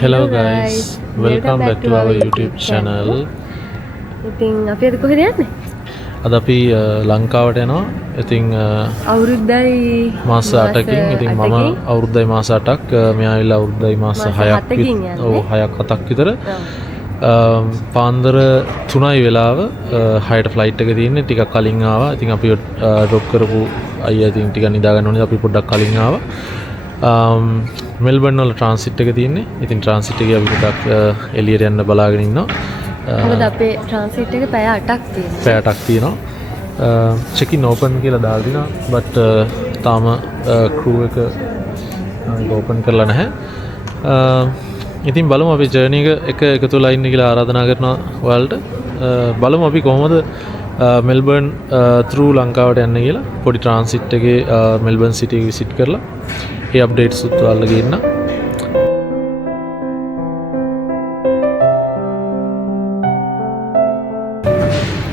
Hello guys, welcome back to our YouTube channel. ඉතින් අපි අද කොහෙද යන්නේ? අද අපි ලංකාවට යනවා. ඉතින් අවුරුද්දයි මාස 8කින් ඉතින් මම අවුරුද්දයි මාස 8ක් මෙයා ඇවිල්ලා අවුරුද්දයි මාස 6ක් ඔව් 6ක් 7ක් විතර. පාන්දර 3යි වෙලාව 6ට ෆ්ලයිට් එක තියෙන්නේ. ටිකක් කලින් ආවා. ඉතින් අපි ඩ්‍රොප් කරපු අයියා ඉතින් ටිකක් නිදා ගන්න ඕනේ. අපි පොඩ්ඩක් කලින් ආවා. මෙල්බර්න් වල ට්‍රාන්සිට් එක තියෙන්නේ. ඉතින් ට්‍රාන්සිට් එකේ අපි පොඩ්ඩක් එළියට යන්න බලාගෙන ඉන්නවා. මොකද අපේ ට්‍රාන්සිට් එක පැය 8ක් තියෙනවා. පැය 8ක් තියෙනවා. check in open කියලා දාලා දිනවා. but තාම crew එක open කරලා නැහැ. ඉතින් බලමු අපි ජර්නි එක එකතු වෙලා ඉන්න කියලා ආරාධනා කරනවා ඔයාලට. බලමු අපි කොහොමද මෙල්බර්න් through ලංකාවට යන්න කියලා. පොඩි ට්‍රාන්සිට් එකේ මෙල්බර්න් සිටි එක විසිට් කරලා ඒ අප්ඩේට්ස් උත් ඔයාලට ගේන්න.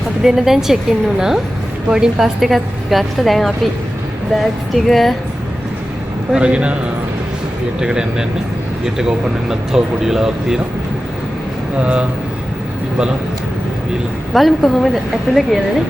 අපි දෙන්න දැන් චෙක් ඉන් වුණා. බෝඩින් පාස් එකක් ගත්තා. දැන් අපි බෑග්ස් ටික අරගෙන ගේට් එකට යන්නේ. ගේට් එක ඕපන් වෙන්නත් තව පොඩි වෙලාවක් තියෙනවා. බලමු කොහොමද ඇතුළ කියලානේ.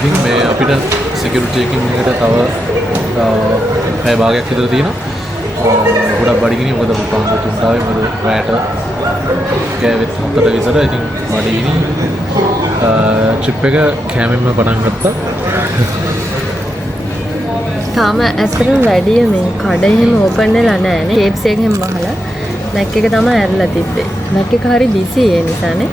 ඉතින් මේ අපිට සිකියුරිටි චෙකින් එකට තව පැය භාගයක් විතර තියෙනවා. ගොඩක් බඩගිනි මොකද පාන්දර 3ට ආවේ මොකද රැට ගෑවෙත් 7ට විතර. ඉතින් බඩගිනි ට්‍රිප් එක කැමෙන්ම පටන් ගත්තා. තාම ඇත්තටම වැඩිය මේ කඩ එහෙම ඕපන් වෙලා නැහැ නේ. කේප්ස් එක එහෙම වහලා මැක් එක තමයි ඇරලා තිබ්බේ. මැක් එක හරි බිසි ඒ නිසානේ.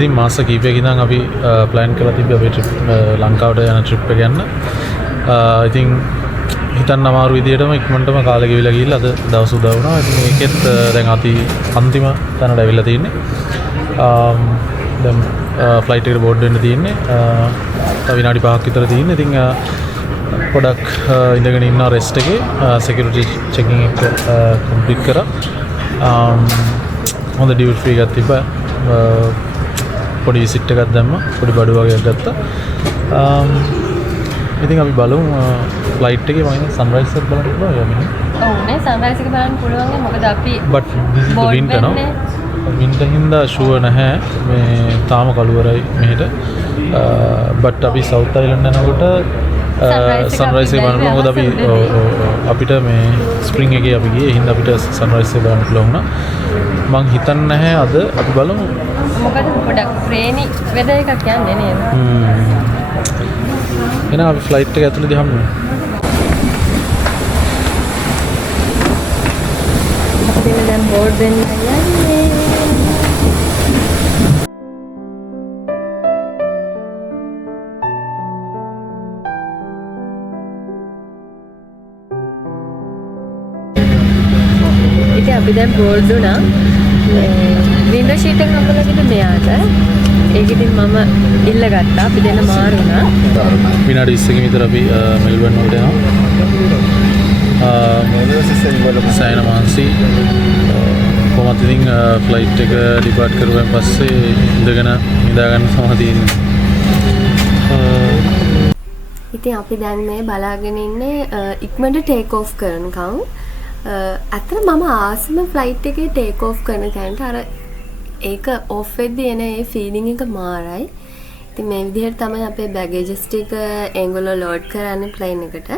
ඉතින් මාස කීපයක ඉඳන් අපි ප්ලෑන් කරලා තිබ්බේ අපේ ට්‍රිප් ලංකාවට යන ට්‍රිප් එක යන්න. ඉතින් හිතන්න අමාරු විදියටම ඉක්මනටම කාලෙ ගෙවිලා ගිහිල්ලා අද දවස් උදා වුණා. ඉතින් ඒකෙත් දැන් අන්තිම තැනට ඇවිල්ලා තියෙන්නේ. දැන් ෆ්ලයිට් එකට බෝඩ් වෙන්න තියෙන්නේ. තව විනාඩි 5ක් විතර තියෙන්නේ. ඉතින් පොඩක් ඉඳගෙන ඉන්න රෙස්ට් එකේ සිකියුරිටි චෙකින් එක කම්ප්ලීට් කරා. හොඳ ඩියුටි ෆ්‍රී එකක් තිබ්බා. පොඩි විසිට් එකක් දැම්මා. පොඩි බඩු වගේක් ගත්තා. ඉතින් අපි බලමු ෆ්ලයිට් එකේ මම සන්රයිස් එක බලන්න පුළුවන් යන්නේ. ඔව් නේ සන්රයිස් එක බලන්න පුළුවන්. මොකද අපි but this is the winter no. winter හින්දා ෂුවර් නැහැ. මේ තාම කළුවරයි මෙහෙට. but අපි සවුත් අයිලන්ඩ් යනකොට සන්රයිස් එක බලන්න මොකද අපි අපිට මේ ස්ප්‍රින්ග් එකේ අපි ගියේ. ඒ හින්දා අපිට සන්රයිස් එක බලන්න පුළුවන් වුණා. මං හිතන්නේ නැහැ අද අපි බලමු. මොකද පොඩක් රේනි වෙදර් එකක් යන්නේ නේද? එහෙනම් අපි ෆ්ලයිට් එක ඇතුළේදී හම්බ වෙමු. අපි දැන් බෝඩ් වෙන්න යන්නේ. ඉතින් අපි දැන් බෝඩ් වුණා. වින්ඩෝ ෂීට් එක හම්බුලා කිව්ද මෙයාට. ඒක ඉතින් මම ඉල්ල ගත්තා. අපි දෙන්න මාරු වුණා. විනාඩි 20කින් විතර අපි මෙල්බර්න් වලට යනවා. සෑහෙන මහන්සි. කොහොමද ඉතින් ෆ්ලයිට් එක ඩිපාර්ට් කරුවෙන් පස්සේ ඉඳගෙන නිදාගන්න තමයි තියෙන්නේ. ඉතින් අපි දැන් මේ බලාගෙන ඉන්නේ ඉක්මනට ටේක් ඕෆ් කරනකම්. අතන මම ආසම ෆ්ලයිට් එකේ ටේක් ඕෆ් කරන තැනට අර ඒක ඕෆ් වෙද්දී එන ඒ ෆීලිං එක මාරයි. ඉතින් මේ විදිහට තමයි අපේ බැගේජස් ටික ඒගොල්ලෝ ලෝඩ් කරන්නේ ප්ලේන් එකට.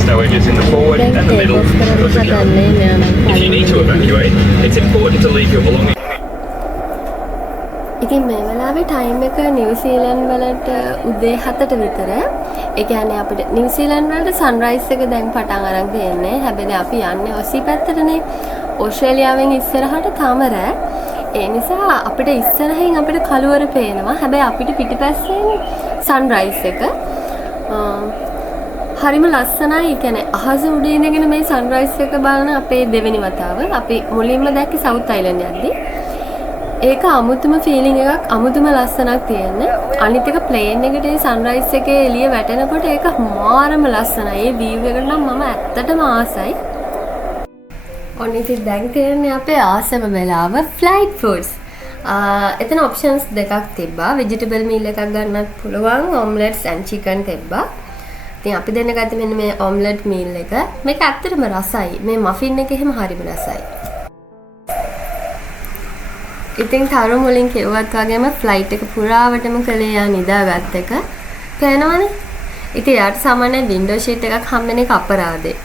Stowage in the forward and the middle of the cabin. If you need to evacuate, it's important to leave your belongings. ඉතින් මේ වෙලාවේ ටයිම් එක නිව්සීලන්ඩ් වලට උදේ 7ට විතර. ඒ කියන්නේ අපිට නිව්සීලන්ඩ් වලට සන්රයිස් එක දැන් පටන් අරන් තියෙන්නේ. හැබැයි අපි යන්නේ ඔසි පැත්තටනේ. ඕස්ට්‍රේලියාවෙන් ඉස්සරහට තාම රෑ. ඒ නිසා අපිට ඉස්සරහින් අපිට කළුවර පේනවා. හැබැයි අපිට පිටිපස්සෙන් සන්රයිස් එක. හරිම ලස්සනයි. ඒ කියන්නේ අහස උඩ ඉඳගෙන මේ සන්රයිස් එක බලන අපේ දෙවෙනි වතාව. අපි මුලින්ම දැක්කේ සවුත් අයිලන්ඩ් යද්දී. ඒක අමුතුම ෆීලිං එකක්, අමුතුම ලස්සනක් තියෙන්නේ. අනිත් එක ප්ලේන් එකට ඒ සන්රයිස් එකේ එළිය වැටෙනකොට ඒක මාරම ලස්සනයි. ඒ වීව් එකට නම් මම ඇත්තටම ආසයි. ඔන්න ඉතින් දැන් තියෙන්නේ අපේ ආසම වෙලාව ෆ්ලයිට් ෆුඩ්ස්. එතන ඔප්ෂන්ස් දෙකක් තිබ්බා. වෙජිටබල් මීල් එකක් ගන්නත් පුළුවන්. ඔම්ලට්ස් ඇන්ඩ් චිකන් තිබ්බා. ඉතින් අපි දෙන්න ගත්තේ මෙන්න මේ ඔම්ලට් මීල් එක. මේක ඇත්තටම රසයි. මේ මෆින් එක එහෙම හරිම රසයි. ඉතින් තරු මුලින් කිව්වත් වගේම ෆ්ලයිට් එක පුරාවටම කළේ යා නිදාගත් එක. පේනවනේ? ඉතින් යාට සාමාන්‍ය වින්ඩෝ ෂීට් එකක් හම්බෙන එක අපරාධේ.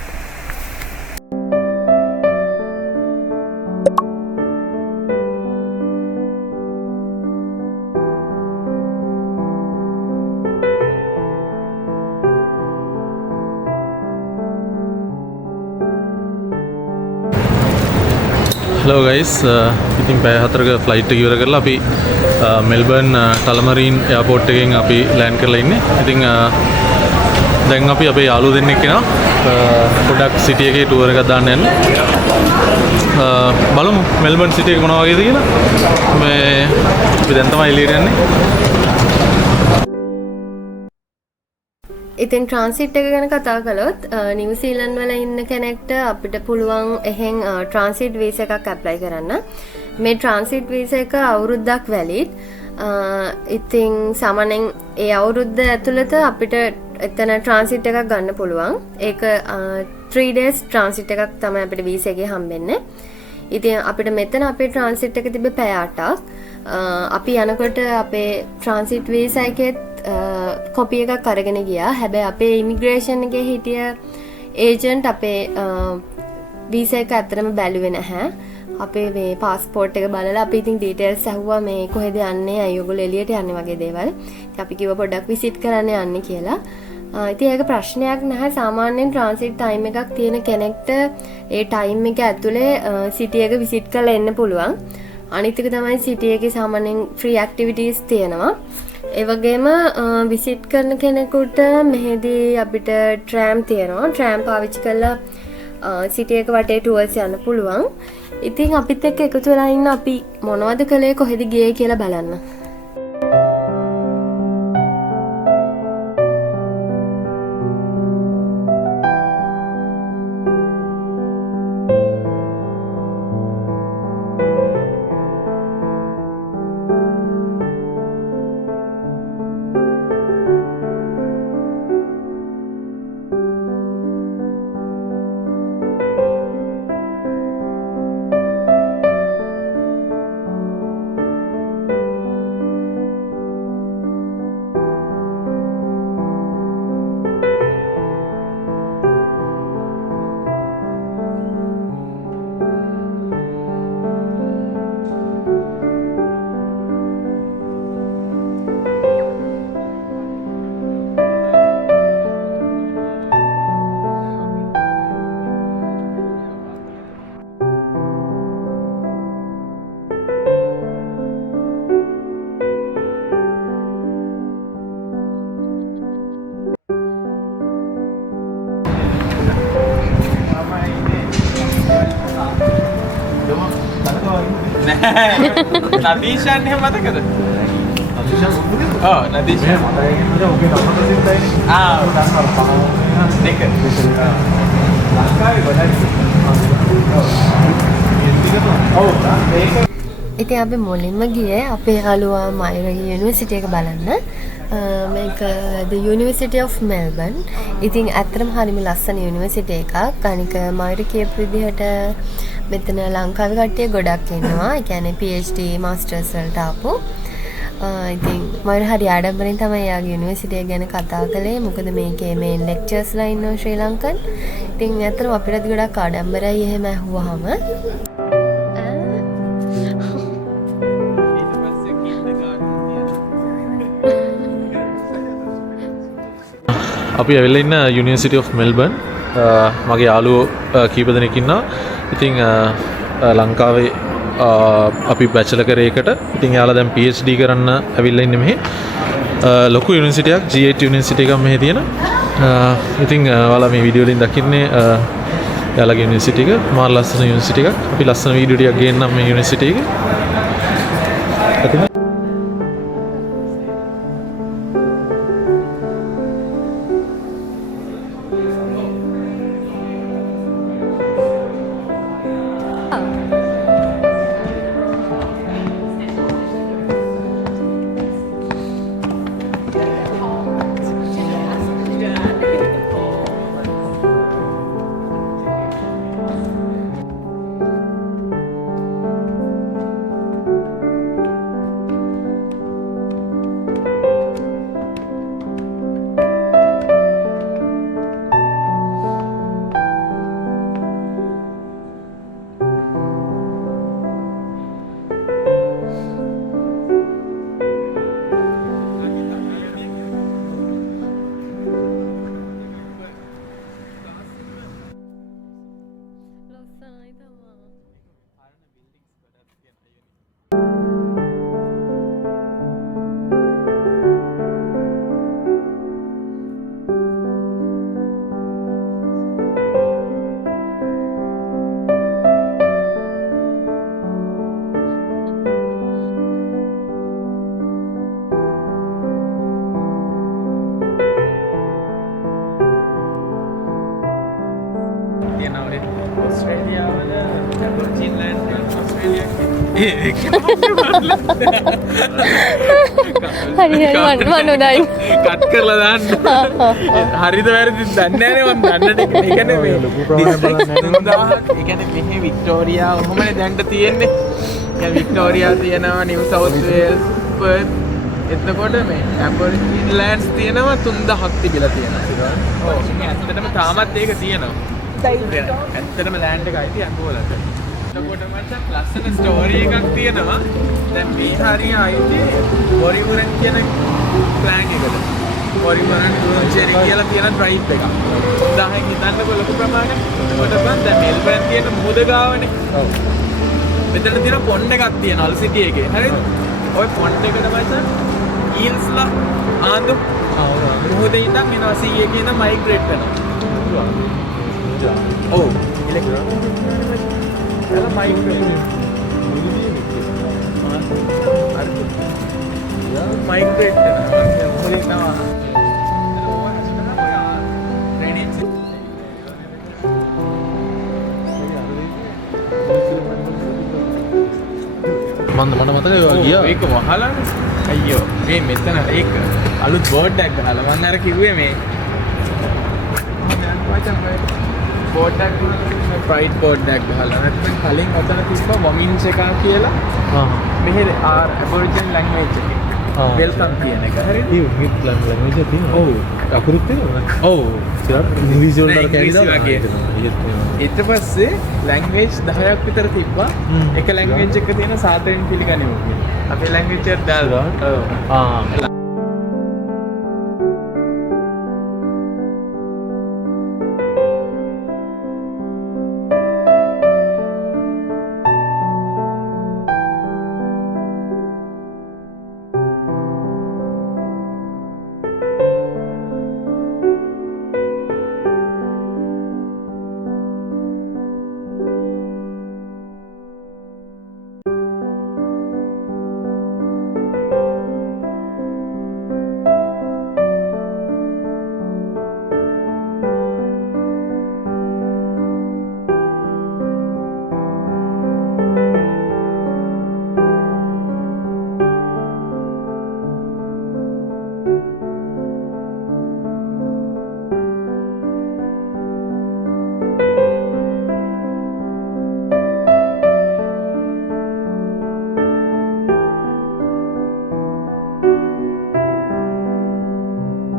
හලෝ ගයිස්, ඉතින් පැය 4ක ෆ්ලයිට් එක ඉවර කරලා අපි මෙල්බර්න් ටලමරීන් එයාපෝට් එකෙන් අපි ලෑන්ඩ් කරලා ඉන්නේ. ඉතින් දැන් අපි අපේ යාළුවෝ දෙන්නෙක් එනවා පොඩක් සිටි එකේ ටුවර් එකක් දාන්න යන්න. බලමු මෙල්බර්න් සිටි එක මොනවා වගේද කියලා. මේ අපි දැන් තමයි එළියට යන්නේ. ඉතින් ට්‍රාන්සිට් එක ගැන කතා කළොත් නිව්සීලන්ඩ් වල ඉන්න කෙනෙක්ට අපිට පුළුවන් එහෙන් ට්‍රාන්සිට් වීසා එකක් ඇප්ලයි කරන්න. මේ ට්‍රාන්සිට් වීසා එක අවුරුද්දක් වැලිඩ්. ඉතින් සාමාන්‍යයෙන් ඒ අවුරුද්ද ඇතුළත අපිට එතන ට්‍රාන්සිට් එකක් ගන්න පුළුවන්. ඒක 3 days ට්‍රාන්සිට් එකක් තමයි අපිට වීසා එකේ හම්බෙන්නේ. ඉතින් අපිට මෙතන අපේ ට්‍රාන්සිට් එක තිබ්බේ පැය 8ක්. අපි යනකොට අපේ ට්‍රාන්සිට් වීසා එකේ කොපි එකක් අරගෙන ගියා. හැබැයි අපේ ඉමිග්‍රේෂන් එකේ හිටිය ඒජන්ට් අපේ වීසා එක ඇත්තටම බැලුවේ නැහැ. අපේ මේ පාස්පෝර්ට් එක බලලා අපි ඉතින් ඩීටේල්ස් අහුවා මේ කොහෙද යන්නේ, අය ඔයගොල්ලෝ එළියට යන්නේ වගේ දේවල්. ඉතින් අපි කිව්වා පොඩ්ඩක් විසිට් කරන්න යන්නේ කියලා. ඉතින් ඒක ප්‍රශ්නයක් නැහැ. සාමාන්‍යයෙන් ට්‍රාන්සිට් ටයිම් එකක් තියෙන කෙනෙක්ට ඒ ටයිම් එක ඇතුලේ සිටි එක විසිට් කරලා එන්න පුළුවන්. අනිත් එක තමයි සිටි එකේ සාමාන්‍යයෙන් ෆ්‍රී ඇක්ටිවිටීස් තියෙනවා. ඒ වගේම විසිට් කරන කෙනෙකුට මෙහෙදී අපිට ට්‍රෑම් තියෙනවා. ට්‍රෑම් පාවිච්චි කරලා සිටි එක වටේ ටුවර්ස් යන්න පුළුවන්. ඉතින් අපිත් එක්ක එකතු වෙලා ඉන්න අපි මොනවද කළේ, කොහෙද ගියේ කියලා බලන්න. නෑ නදීෂාන් එහෙම මතකද? නදීෂ් දෙක ඉතින් අපි මුලින්ම ගියේ අපේ යාළුවා මයුරගේ යුනිවර්සිටි එක බලන්න. මේක the University of Melbourne. ඉතින් ඇත්තටම හරිම ලස්සන යුනිවර්සිටි එකක්. අනික මයුර කියපු විදිහට මෙතන ලංකාවේ කට්ටිය ගොඩක් ඉන්නවා. ඒ කියන්නේ PhD masters වලට ආපු. ඉතින් මයුර හරි ආඩම්බරෙන් තමයි යාගේ යුනිවර්සිටි එක ගැන කතා කළේ. මොකද මේකේ main lectures ලා ඉන්නවා ශ්‍රී ලංකන්. ඉතින් ඇත්තටම අපිට ගොඩක් ආඩම්බරයි එහෙම ඇහුවාම. අපි ඇවිල්ලා ඉන්න යුනිවර්සිටි ඔෆ් මෙල්බර්න්. මගේ යාළුවෝ කීප දෙනෙක් ඉන්නවා. ඉතින් ලංකාවේ අපි බැචලර් කරේකට ඉතින් යාළුවා දැන් PhD කරන්න ඇවිල්ලා ඉන්නේ මෙහි. ලොකු යුනිවර්සිටියක් G8 යුනිවර්සිටි එකක් මෙහි තියෙන. ඉතින් ඔයාලා මේ වීඩියෝ වලින් දකින්නේ යාළුවාගේ යුනිවර්සිටි එක. මාර ලස්සන යුනිවර්සිටි එකක්. අපි ලස්සන වීඩියෝ ටිකක් ගේන්නම් මේ යුනිවර්සිටි එකේ. හරි මනුදයි කට් කරලා දාන්න. හරිද වැරදිද දන්නේ නැහැ මම දන්න ටික. ඒ කියන්නේ මේ district 3000 ඒ කියන්නේ මෙහි වික්ටෝරියා ඔහොමනේ දැන්ට තියෙන්නේ. දැන් වික්ටෝරියා තියෙනවා නිව් සවුත් වේල්ස් පර්ත්. එතකොට මේ ඇබෝරිජින් ලෑන්ඩ්ස් තියෙනවා 3000ක් තිබිලා තියෙනවා. ඔව් මේ ඇත්තටම තාමත් ඒක තියෙනවා. ඇත්තටම ලෑන්ඩ් එක අයිති අංගෝලට. එතකොට මචං ලස්සන ස්ටෝරි එකක් තියෙනවා. දැන් මේ හරිය අයිති බොරිමුරන් කියන ප්ලෑන් එකට. බොරිමුරන් ඩුරන්චෙරි කියලා තියෙන ඩ්‍රයිව් එකක්. 1000න් හිතන්නකො ලොකු ප්‍රමාණයක්. එතකොට මම දැන් මෙල්බර්න් තියෙන මුහුද ගාවනේ. ඔව්. මෙතන තියෙන පොන්ඩ් එකක් තියෙනවා අල් සිටි එකේ. හරිද? ඔය පොන්ඩ් එකට මචං ඊල්ස්ලා ආන්දු මුහුදේ ඉඳන් එනවා සී එකේ ඉඳන් මයිග්‍රේට් වෙනවා. ඔව්. එලා මයිග්‍රේට් මයිග්‍රේට් වෙනවා. මොලේ තමයි. මට මතකයි ඔයා ගියා. ඒක වහලා අයියෝ මේ මෙතන ඒක අලුත් බෝඩ් එකක් ගහලා මම අර කිව්වේ මේ බෝඩ් එකක් ප්‍රයිඩ් බෝඩ් එකක් ගහලා නැත්නම් කලින් ඔතන තිබ්බා වොමින්ස් එකක් කියලා මෙහෙ ඇබෝරිජිනල් ලැන්ග්වේජ් එකේ වෙල්කම් කියන එක හරිද? මේ ලැන්ග්වේජ් එක තියෙනවා. ඔව්. අකුරුත් තියෙනවා. ඔව්. ඒක ඉංග්‍රීසි වලට කැවිලා ඊට පස්සේ ලැන්ග්වේජ් 10ක් විතර තිබ්බා. එක ලැන්ග්වේජ් එක තියෙන සාතරෙන් පිළිගනිමු කියලා. අපේ ලැන්ග්වේජ් එකට දාලා ඔව්.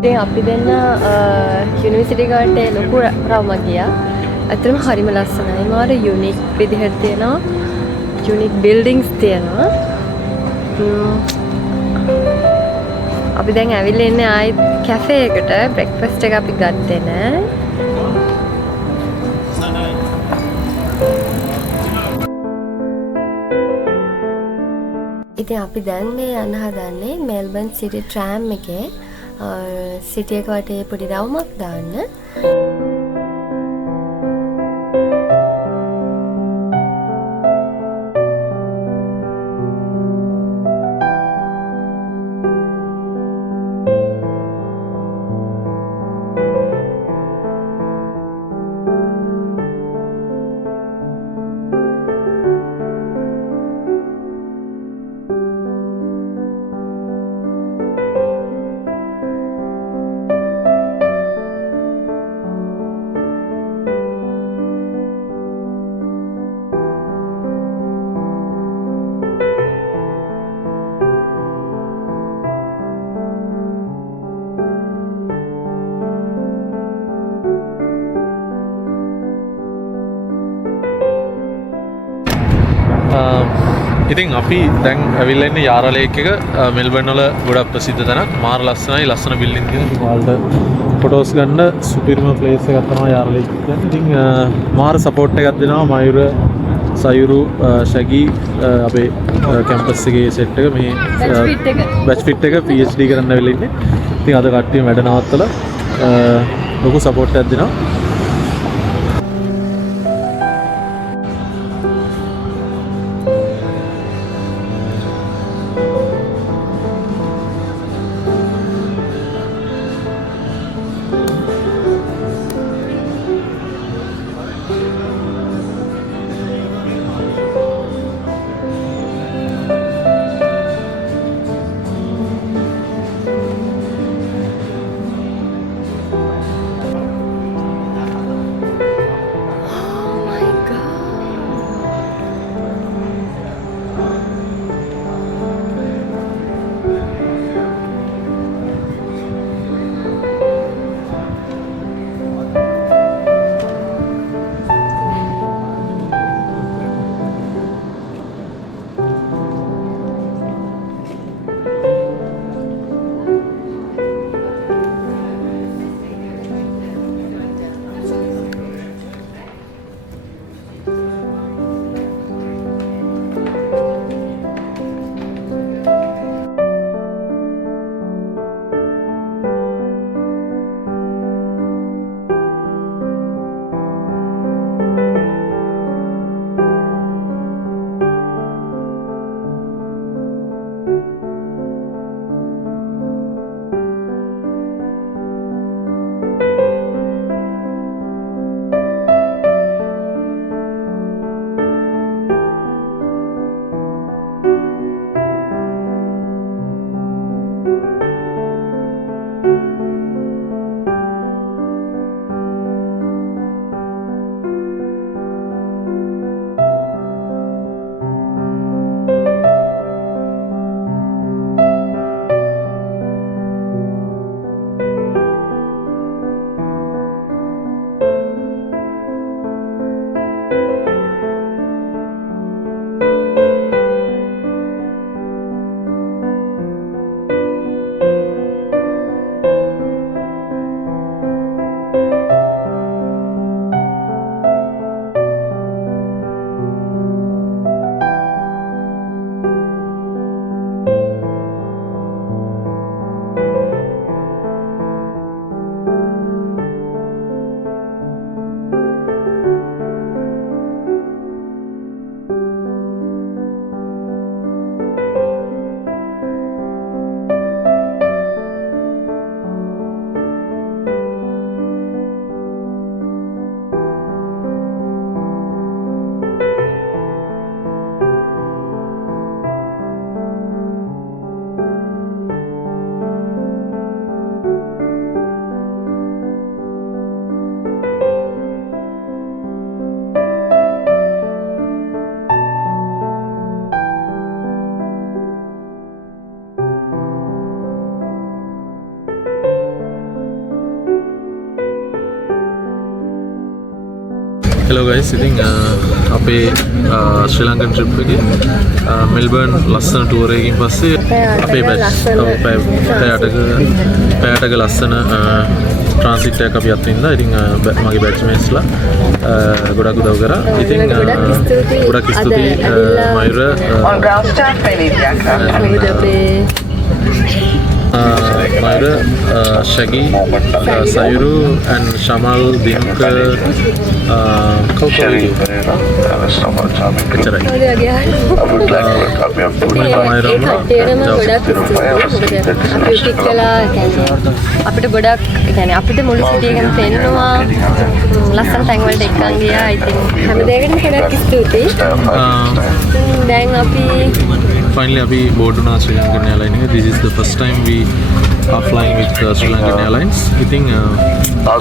ඉතින් අපි දෙන්න යුනිවර්සිටි ගාවට ලොකු රවුමක් ගියා. ඇත්තටම හරිම ලස්සනයි. මාර යුනික් විදිහට තියෙනවා. යුනික් බිල්ඩින්ග්ස් තියෙනවා. අපි දැන් ඇවිල්ලා ඉන්නේ ආයෙත් කැෆේ එකට. බ්‍රෙක්ෆාස්ට් එක අපි ගත්තේ නෑ. ඉතින් අපි දැන් මේ යන්න හදන්නේ මෙල්බන් සිටි ට්‍රෑම් එකේ සිටි එක වටේ පොඩි රවුමක් දාන්න. ඉතින් අපි දැන් ඇවිල්ලා ඉන්නේ යාරා ලේක් එක මෙල්බර්න් වල ගොඩක් ප්‍රසිද්ධ තැනක්. මාර ලස්සනයි, ලස්සන බිල්ඩින් තියෙන. ඉතින් ඔයාලට ෆොටෝස් ගන්න සුපිරිම ප්ලේස් එකක් තමයි යාරා ලේක් කියන්නේ. ඉතින් මාර සපෝට් එකක් දෙනවා මයුර, සයුරු, ශැගි අපේ කැම්පස් එකේ සෙට් එක මේ බැච් ෆිට් එක PhD කරන්න ඇවිල්ලා ඉන්නේ. ඉතින් අද කට්ටිය වැඩ නවත්තලා ලොකු සපෝට් එකක් දෙනවා. හෙලෝ ගයිස් ඉතින් අපේ ශ්‍රී ලංකන් ට්‍රිප් එකේ මෙල්බර්න් ලස්සන ටුවර් එකකින් පස්සේ අපේ බැච් පැයටක ලස්සන ට්‍රාන්සිට් එකක් අපි අත්විඳා. ඉතින් මගේ බැච් මේස්ලා ගොඩක් උදව් කරා. ඉතින් ගොඩක් ස්තුතියි මයුර Myra, Shaggy, Sayuru and Shamal, Dinka, Kaukari. අපිට ගොඩක් කියන්නේ අපිට මුළු සිටි එකම පෙන්නවා ලස්සන තැන් වලට එක්කන් ගියා. ඉතින් හැම දෙයකටම කෙනෙක් ස්තුතියි. දැන් අපි Finally, we boarded on Sri Lankan Airlines. This is the first time we are flying with Sri Lankan Airlines. I think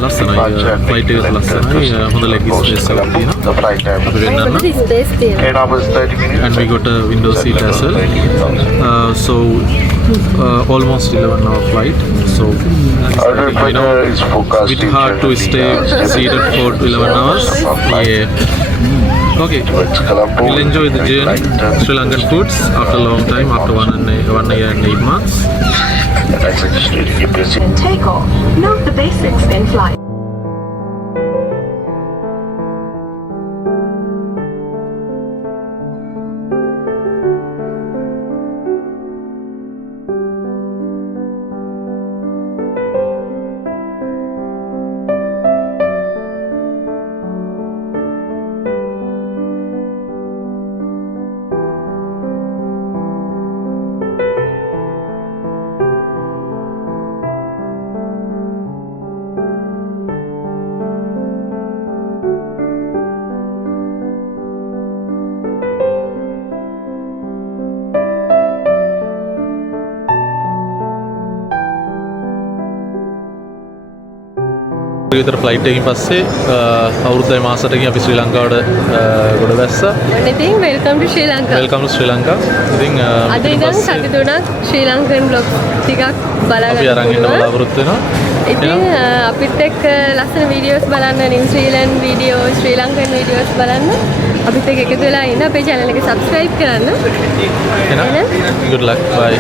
last night flight is last night. On the leg is space, The flight time. Space තියෙනවා. 8 hours 30 minutes. and we got a window seat as well. So almost 11-hour flight. So Is forecast bit hard to stay seated for 11 hours. Yeah. Okay. We'll enjoy the journey. Sri Lankan foods after a long time, after 1 year and 8 months. Take off. Note the basics in flight. විතර flight එකකින් පස්සේ අවුරුද්දයි මාසෙටකින් අපි ශ්‍රී ලංකාවට ගොඩ වැස්සා. ඉතින් welcome ටු ශ්‍රී Lanka. Welcome ටු ශ්‍රී ලංකා. ඉතින් අද ඉඳන් සති තුනක් ශ්‍රී ලංකන් බ්ලොග් ටිකක් බලා අපි අරන් ඉන්න බලාපොරොත්තු වෙනවා. ඉතින් අපිත් එක්ක ලස්සන වීඩියෝස් බලන්න, නිව්සීලන්ඩ් වීඩියෝ, ශ්‍රී ලංකන් වීඩියෝස් බලන්න අපිත් එක්ක එකතු වෙලා ඉන්න. අපේ channel එක subscribe කරන්න. good luck. Bye.